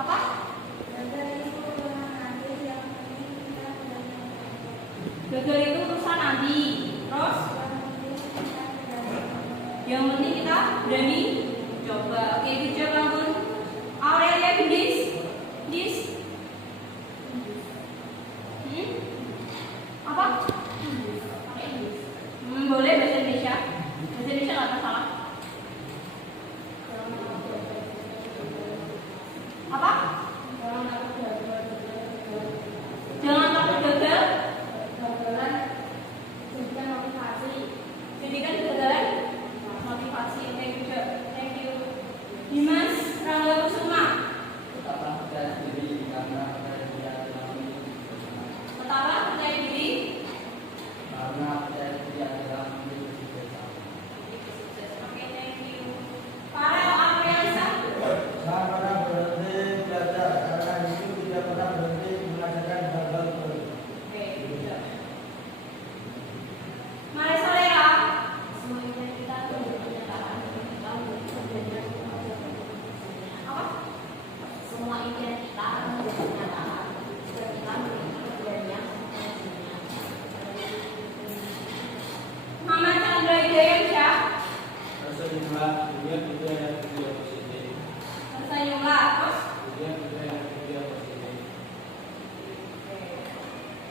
Apa? Gagal itu urusan nanti. Terus yang penting kita berani coba. Oke, good job Ampun. Aurelia Bidis. Dis. Apa? Boleh bahasa Indonesia. Bahasa Indonesia nggak masalah. Apa? Jangan takut gagal. Jadikan kegagalan motivasi. Oke, good job. Thank you. Dimas Rangga Kusuma. Betapa percaya diri karena percaya diri adalah milik bersama. Betapa percaya diri Karena percaya diri adalah milik bersama. sukses. Oke, thank you. Farel Aprialisa. Jangan pernah berhenti belajar karena itu tidak pernah berhenti mengajarkan hal-hal baru. Oke, good job. Marisa Lea. Semua identitas itu kenyataan kamu belajar Apa? semua identitas menjadi kenyataan ketika melihat dan yang mengajinya. Muhammad Chandra Hidayatsyah. Tersenyumlah, dunia itu yang dunia positif. Tersenyumlah. Terus Dunia itu yang dunia positif.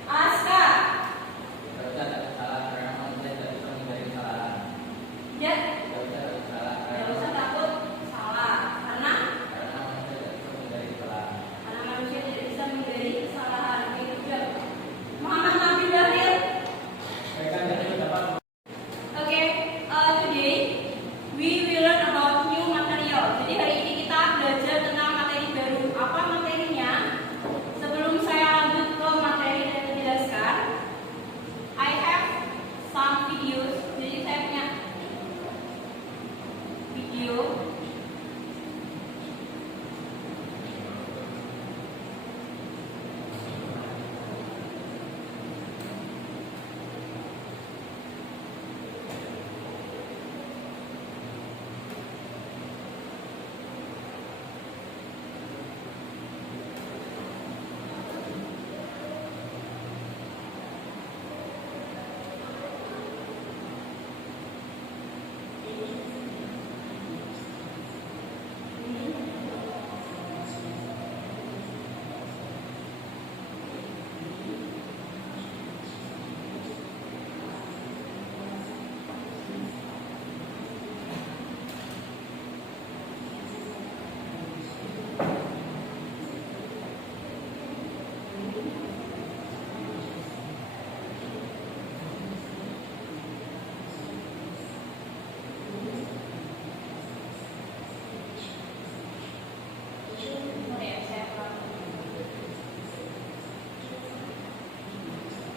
Aska. Kita tidak salah karena manusia tidak bisa menghindari kesalahan. Ya, Tidak bisa takut salah tidak usah takut salah karena karena manusia tidak bisa menghindari kesalahan. manusia tidak bisa menghindari kesalahan. Oke, good job. Muhammad Nabil Dahil. Mereka tidak dapat Okay, today we will learn about new material. Jadi hari ini kita belajar tentang materi baru. Apa materinya? Sebelum saya lanjut ke materi dan menjelaskan, I have some videos. Jadi saya punya video.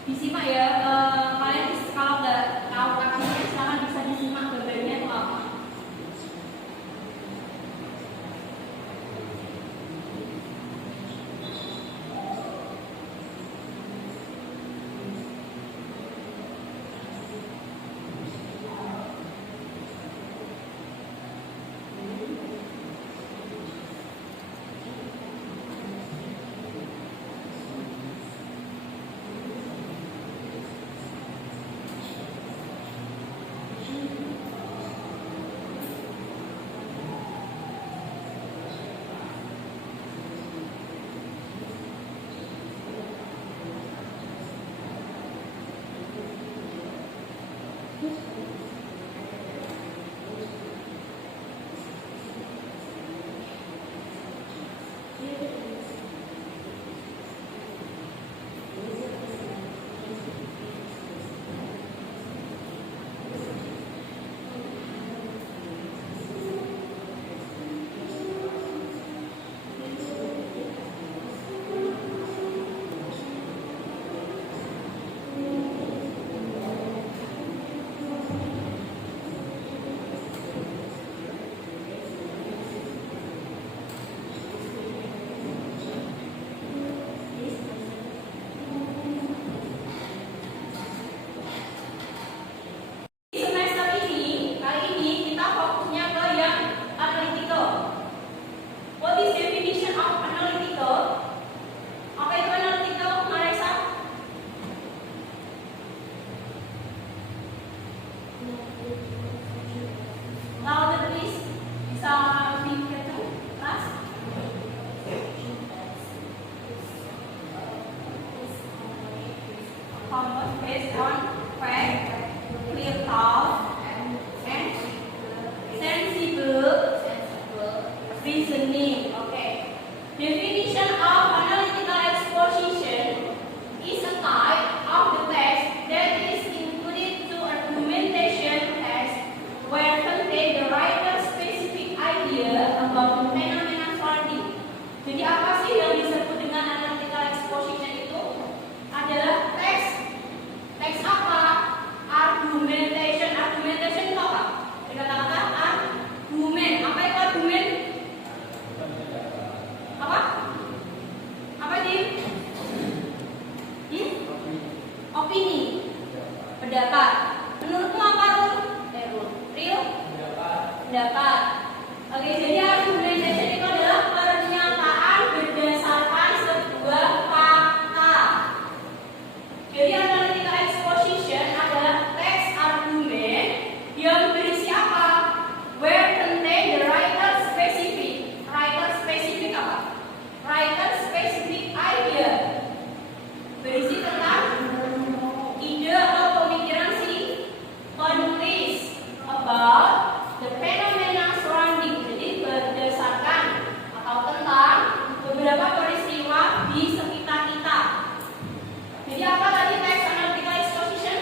Disimak ya, kalian kalau nggak tahu artinya silahkan bisa disimak gambarnya itu apa. Commerce based on fact, clear thought, and sensible reasoning. Okay. Definition of analytical exposition is a type of the text that is included to argumentation text where contain the writer's specific idea about phenomena surrounding. Jadi apa sih yang disebut dengan analytical exposition itu? Adalah teks apa? Argumentation. Argumentation itu apa? Dikata-kata argumen. Apa itu argumen? Apa? Apa ini? Opini. Pendapat. Menurutmu apa, Rul? Rio? Pendapat. Oke, jadi argumentation itu adalah pernyataan berdasarkan sebuah fakta. Jadi analytical exposition adalah teks argumen yang berisi apa? Where contain the writer specific. Writer specific apa? Writer specific idea. Berisi tentang ide atau pemikiran si penulis about the phenomena surrounding. Jadi berdasarkan atau tentang beberapa peristiwa di sekitar kita. Jadi apa tadi teks analytical exposition?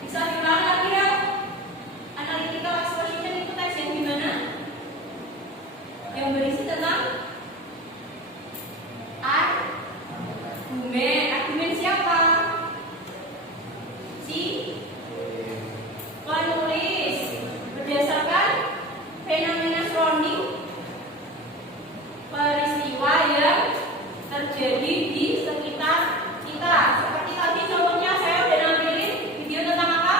Bisa diulang lagi ya? Analytical exposition itu teks yang gimana? Yang berisi tentang argumen. Argumen siapa? Si penulis berdasarkan fenomena surrounding, peristiwa yang terjadi di sekitar kita. Seperti tadi contohnya saya udah nampilin video tentang apa?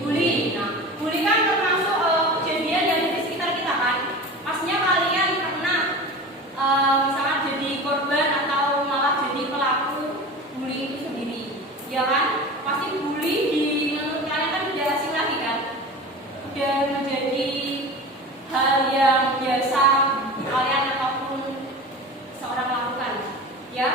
Bully. Nah, bully kan termasuk kejadian yang di sekitar kita kan. Pastinya kalian pernah misalnya jadi korban atau malah jadi pelaku bully itu sendiri, ya kan? Pasti bully di menurut kalian kan udah asing lagi kan? Udah menjadi hal yang biasa kalian ataupun seorang lakukan, ya.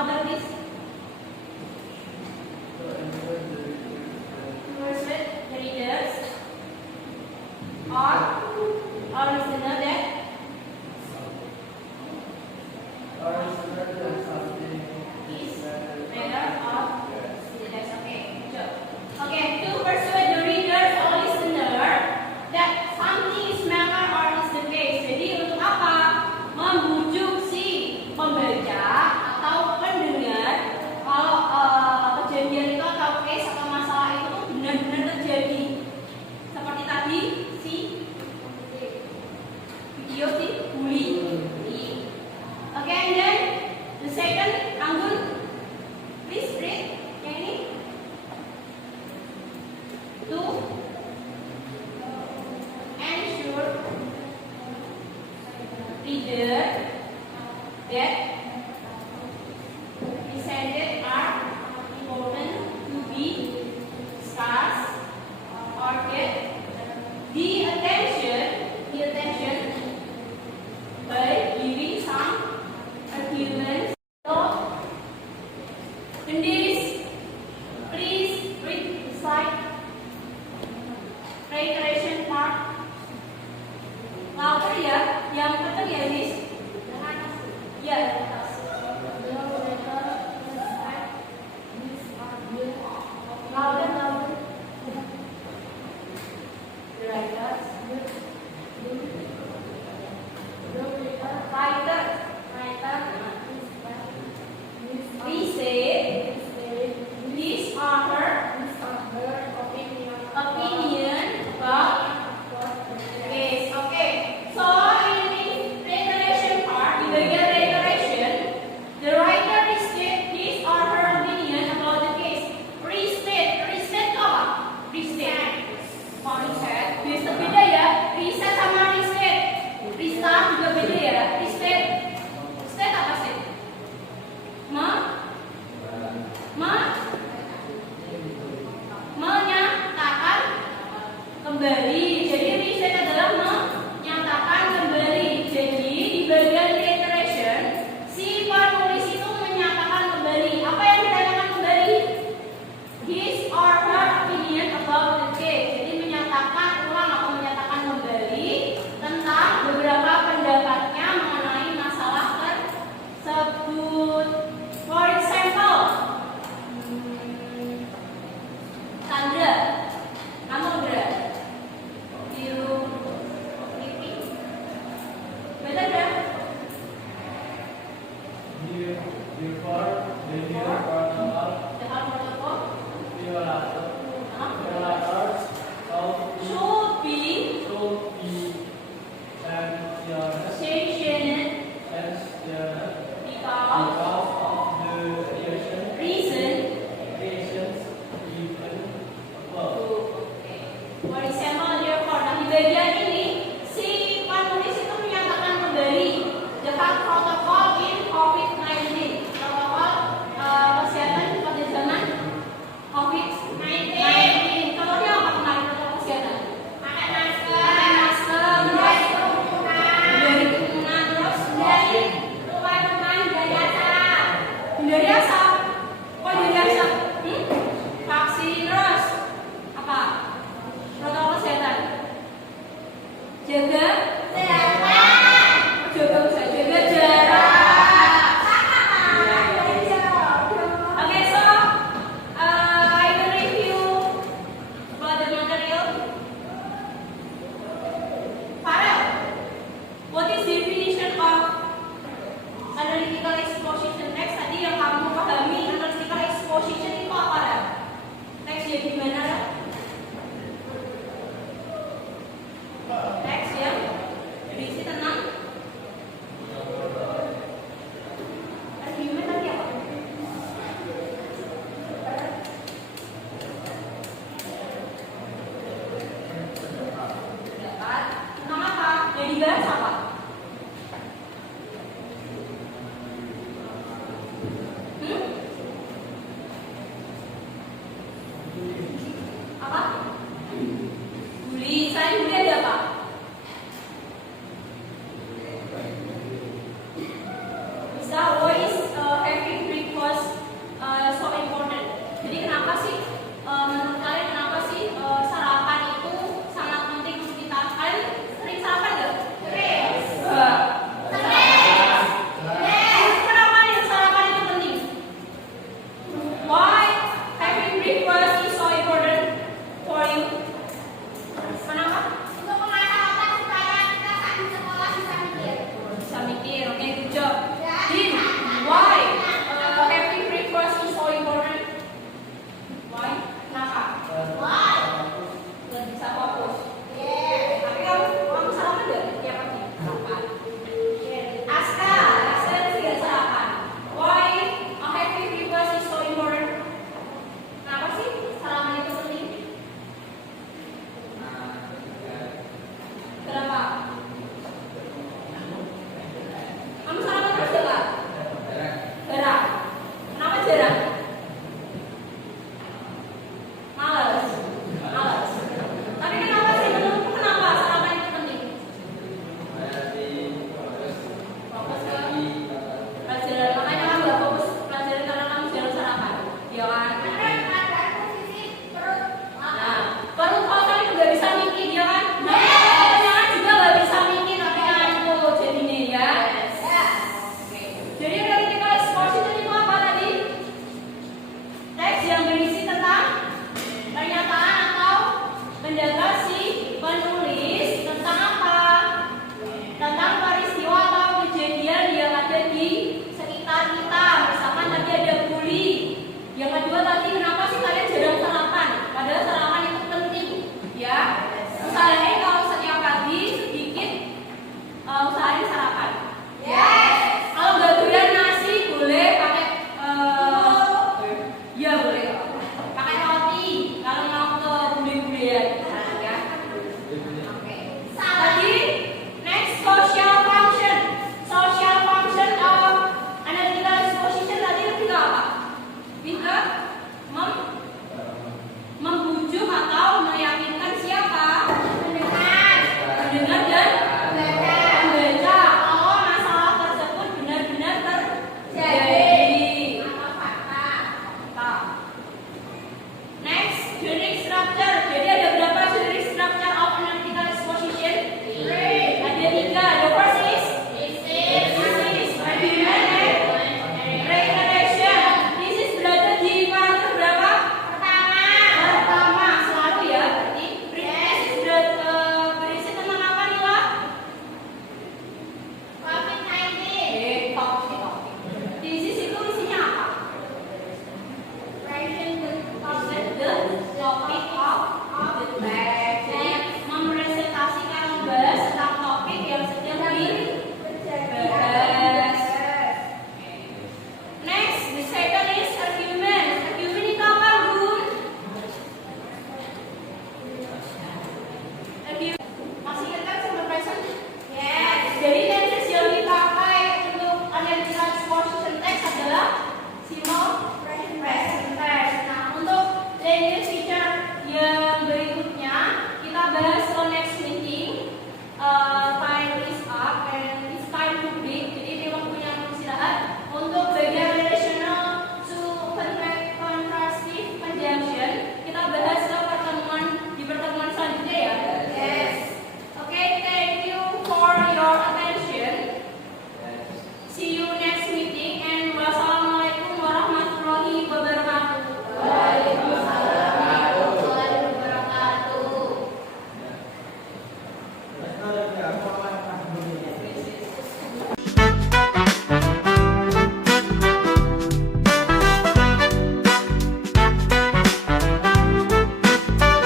Louder, please. Persuade the readers or listener that is better or that's okay. Sure. Okay, to persuade the readers or listener that something is better or is the case. Jadi untuk apa? Membujuk si pembaca atau pendengar kalau kejadian itu atau case atau masalah itu tuh benar-benar terjadi. Seperti tadi si video si bully. Okay, and then the second, Anggun, please read yang ini. To ensure reader that presented are important to be discussed or get the attention by giving some arguments. So, in this, please read the slide. Reiteration part. Louder ya, yang kencang ya, Miss. Ya. Louder. The writers. We say this author opinion about case. Okay. So in the reiteration part, di bagian reiteration, the writer restate his or her opinion about the case. Restate apa? Restate. Bisa beda ya. Reset sama restate. Restart juga beda ya. Restate. State apa sih? Menyatakan kembali. Jadi reset adalah menyatakan kembali. Jadi di bagian reiteration, si penulis itu menyatakan kembali. Apa yang ditanyakan kembali? His or her opinion about the case. Jadi menyatakan ulang atau menyatakan kembali tentang beberapa pendapatnya mengenai masalah tersebut. For example, Sandra, Amandra, biru, pipi, betul ya? Before the